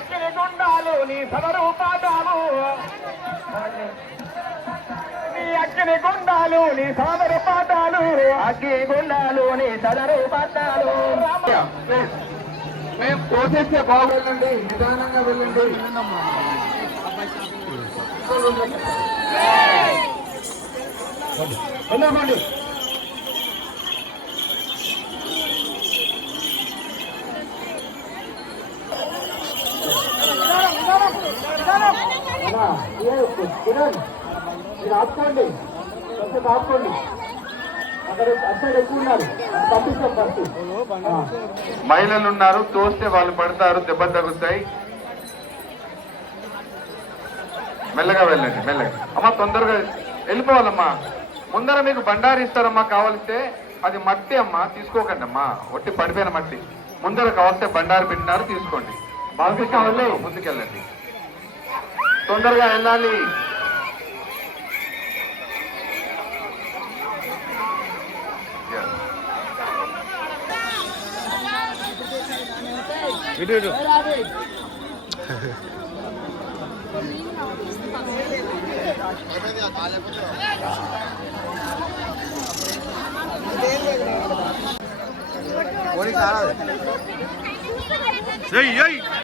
అగ్ని గుండాలు నీ సమరూపాదాలు నీ అగ్ని గుండాలు నీ సమరూపాదాలు అగ్ని గుండాలు నీ సమరూపాదాలు మేము పోసేస్తే బాగా వెళ్ళండి, నిదానంగా వెళ్ళండి. వెళ్ళమండి. మీరు ఆపుకోండి, కొంచెం ఆపుకోండి. అక్కడ అక్కడ ఎక్కువ ఉన్నారు, పంపిస్తాం ఫస్ట్. మహిళలు ఉన్నారు, తోస్తే వాళ్ళు పడతారు, దెబ్బ తగ్గుతాయి. మెల్లగా వెళ్ళండి, మెల్లగా. అమ్మా తొందరగా వెళ్ళిపోవాలమ్మా. ముందర మీకు బండారు ఇస్తారమ్మా, కావాలిస్తే అది మట్టి అమ్మా, తీసుకోకండి అమ్మా, ఒట్టి పడిపోయిన మట్టి. ముందర కావాల్స్తే బండారు పెట్టినారు, తీసుకోండి. బాగా కావాలి, ముందుకెళ్ళండి, తొందరగా వెళ్ళాలి. Ei, ei!